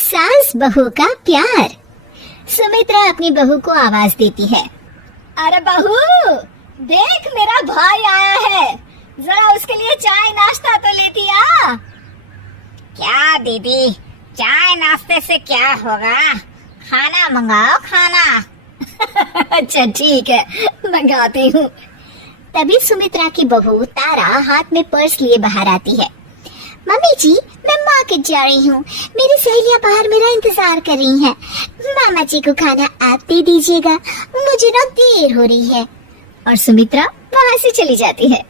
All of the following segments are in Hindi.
सास बहू का प्यार। सुमित्रा अपनी बहू को आवाज देती है। अरे बहू, देख मेरा भाई आया है, जरा उसके लिए चाय नाश्ता तो लेती आ। क्या दीदी, चाय नाश्ते से क्या होगा, खाना मंगाओ खाना। अच्छा ठीक है, मंगाती हूँ। तभी सुमित्रा की बहू तारा हाथ में पर्स लिए बाहर आती है। मम्मी जी, मैं मार्केट जा रही हूँ, मेरी सहेलियाँ बाहर मेरा इंतजार कर रही हैं। मामा जी को खाना आप दे दीजिएगा, मुझे ना देर हो रही है। और सुमित्रा वहाँ से चली जाती है।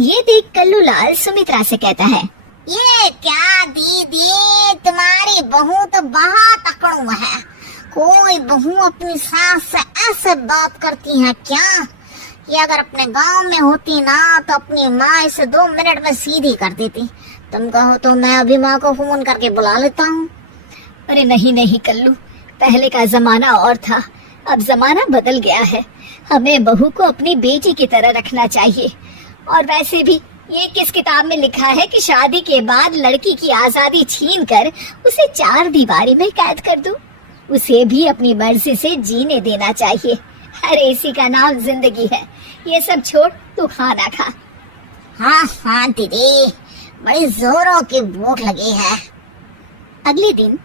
ये देख कल्लू लाल सुमित्रा से कहता है, ये क्या दीदी, तुम्हारी बहू तो बहुत अकड़ू है। कोई बहू अपनी सास से ऐसे बात करती है क्या? ये अगर अपने गांव में होती ना तो अपनी माँ इसे 2 मिनट में सीधी कर देती। तुम कहो तो मैं अभी माँ को फोन करके बुला लेता हूँ। अरे नहीं नहीं कल्लू, पहले का जमाना और था, अब जमाना बदल गया है। हमें बहू को अपनी बेटी की तरह रखना चाहिए। और वैसे भी ये किस किताब में लिखा है कि शादी के बाद लड़की की आजादी छीन कर उसे 4 दीवारी में कैद कर दूं? उसे भी अपनी मर्जी से जीने देना चाहिए। अरे इसी का नाम जिंदगी है। ये सब छोड़, तू खाना खा। हाँ हाँ दीदी, बड़ी जोरों की भूख लगी है। अगले दिन,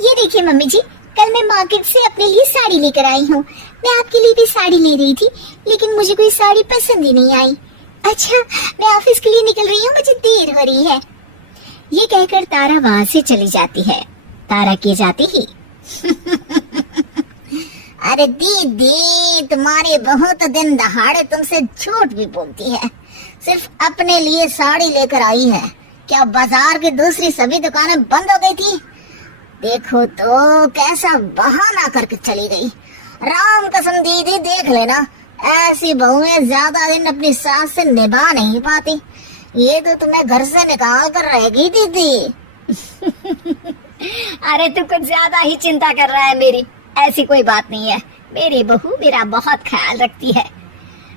ये देखिए मम्मी जी, कल मैं मार्केट से अपने लिए साड़ी लेकर आई हूँ। मैं आपके लिए भी साड़ी ले रही थी, लेकिन मुझे कोई साड़ी पसंद ही नहीं आई। अच्छा, मैं ऑफिस के लिए निकल रही हूँ, मुझे देर हो रही है। ये कहकर तारा वहाँ से चली जाती है। तारा के जाते ही अरे दीदी, तुम्हारी बहू तो दिन दहाड़े तुमसे झूठ भी बोलती है। सिर्फ अपने लिए साड़ी लेकर आई है, क्या बाजार की दूसरी सभी दुकानें बंद हो गई थी? देखो तो कैसा बहाना करके चली गई। राम कसम दीदी, देख लेना, ऐसी बहुएं ज्यादा दिन अपनी सास से निभा नहीं पाती। ये तो तुम्हें घर से निकाल कर रहेगी दीदी। अरे तू कुछ ज्यादा ही चिंता कर रहा है मेरी। ऐसी कोई बात नहीं है, मेरी बहू मेरा बहुत ख्याल रखती है।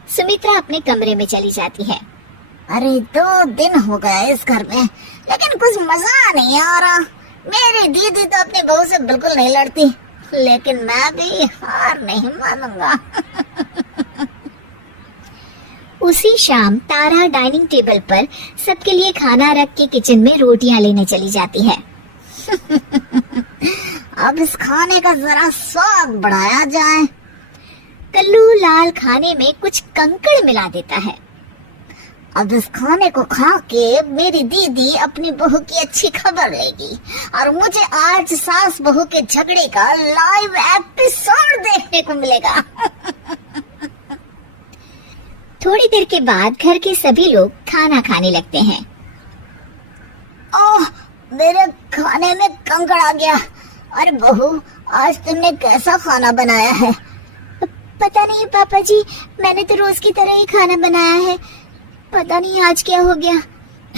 सुमित्रा अपने कमरे में चली जाती है। अरे 2 दिन हो गए इस घर में, लेकिन कुछ मजा नहीं आ रहा। मेरी दीदी तो अपनी बहू से बिल्कुल नहीं लड़ती, लेकिन मैं भी हार नहीं मानूंगा। उसी शाम तारा डाइनिंग टेबल पर सबके लिए खाना रख के किचन में रोटियां लेने चली जाती है। अब इस खाने का जरा स्वाद बढ़ाया जाए। कल्लू लाल खाने में कुछ कंकड़ मिला देता है। अब इस खाने को खा के मेरी दीदी अपनी बहू की अच्छी खबर लेगी और मुझे आज सास बहू के झगड़े का लाइव एपिसोड देखने को मिलेगा। थोड़ी देर के बाद घर के सभी लोग खाना खाने लगते हैं। ओह, मेरे खाने में कंकड़ आ गया। अरे बहू, आज तुमने कैसा खाना बनाया है? पता नहीं पापा जी, मैंने तो रोज की तरह ही खाना बनाया है। पता नहीं आज क्या हो गया।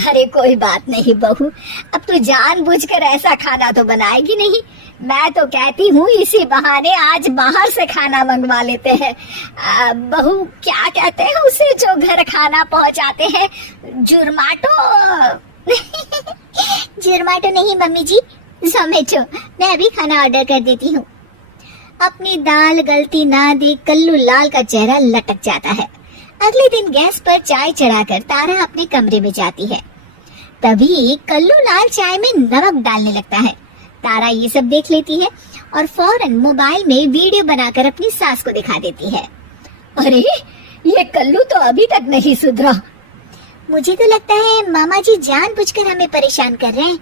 अरे कोई बात नहीं बहू, अब तो जानबूझकर ऐसा खाना तो बनाएगी नहीं। मैं तो कहती हूँ इसी बहाने आज बाहर से खाना मंगवा लेते हैं। बहू, क्या कहते हैं उसे जो घर खाना पहुँचाते हैं? जुर्माटो? जुर्माटो नहीं मम्मी जी, जोमेटो। मैं अभी खाना ऑर्डर कर देती हूँ। अपनी दाल गलती ना देख कल्लू लाल का चेहरा लटक जाता है। अगले दिन गैस पर चाय चढ़ाकर तारा अपने कमरे में जाती है। तभी कल्लू लाल चाय में नमक डालने लगता है। तारा ये सब देख लेती है और फौरन मोबाइल में वीडियो बनाकर अपनी सास को दिखा देती है। अरे ये कल्लू तो अभी तक नहीं सुधरा। मुझे तो लगता है मामा जी जानबूझकर हमें परेशान कर रहे हैं।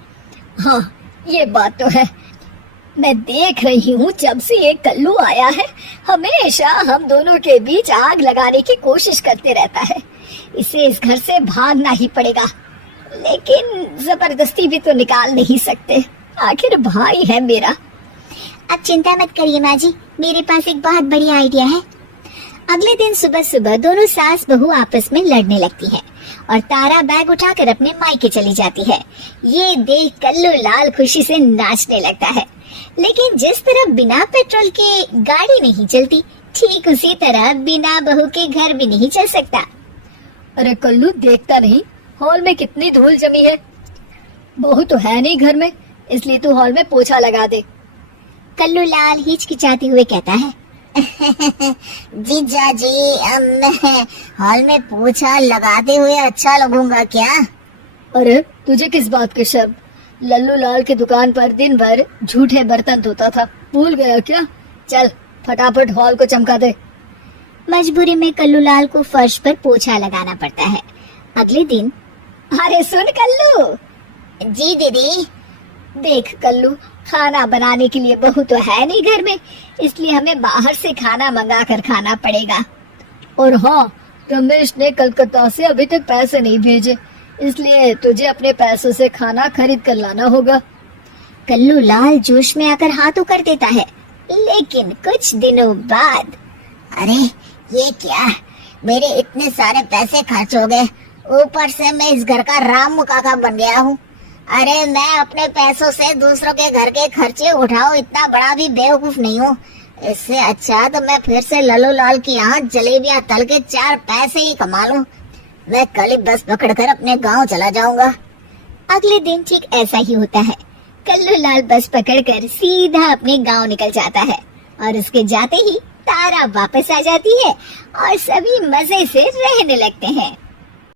हाँ, ये बात तो है। मैं देख रही हूँ जब से ये कल्लू आया है, हमेशा हम दोनों के बीच आग लगाने की कोशिश करते रहता है। इसे इस घर से भागना ही पड़ेगा, लेकिन जबरदस्ती भी तो निकाल नहीं सकते। आखिर भाई है मेरा। अब चिंता मत करिए माँ जी, मेरे पास एक बहुत बढ़िया आइडिया है। अगले दिन सुबह सुबह दोनों सास बहू आपस में लड़ने लगती है और तारा बैग उठाकर अपने मायके चली जाती है। ये देख कल्लू लाल खुशी से नाचने लगता है। लेकिन जिस तरह बिना पेट्रोल के गाड़ी नहीं चलती, ठीक उसी तरह बिना बहू के घर भी नहीं चल सकता। अरे कल्लू, देखता नहीं हॉल में कितनी धूल जमी है? बहू तो है नहीं घर में, इसलिए तू हॉल में पोछा लगा दे। कल्लू लाल हिचकिचाते हुए कहता है, जीजा जी, अब मैं हॉल में पोछा लगाते हुए अच्छा लगूंगा क्या? अरे तुझे किस बात के शक? लल्लू लाल की दुकान पर दिन भर झूठे बर्तन धोता था, भूल गया क्या? चल फटाफट हॉल को चमका दे। मजबूरी में कल्लू लाल को फर्श पर पोछा लगाना पड़ता है। अगले दिन, अरे सुन कल्लू, जी दीदी। देख कल्लू, खाना बनाने के लिए बहू तो है नहीं घर में, इसलिए हमें बाहर से खाना मंगा कर खाना पड़ेगा। और हाँ, रमेश ने कलकत्ता से अभी तक पैसे नहीं भेजे, इसलिए तुझे अपने पैसों से खाना खरीद कर लाना होगा। कल्लू लाल जोश में आकर हाँ तो कर देता है, लेकिन कुछ दिनों बाद, अरे ये क्या, मेरे इतने सारे पैसे खर्च हो गए, ऊपर से मैं इस घर का रामू काका बन गया हूँ। अरे मैं अपने पैसों से दूसरों के घर के खर्चे उठाऊं, इतना बड़ा भी बेवकूफ नहीं हूँ। इससे अच्छा तो मैं फिर से लल्लू लाल की यहाँ जलेबियाँ तल के 4 पैसे ही कमा लूं। मैं कल ही बस पकड़कर अपने गांव चला जाऊंगा। अगले दिन ठीक ऐसा ही होता है। कल्लू लाल बस पकड़कर सीधा अपने गांव निकल जाता है और उसके जाते ही तारा वापस आ जाती है और सभी मजे से रहने लगते हैं।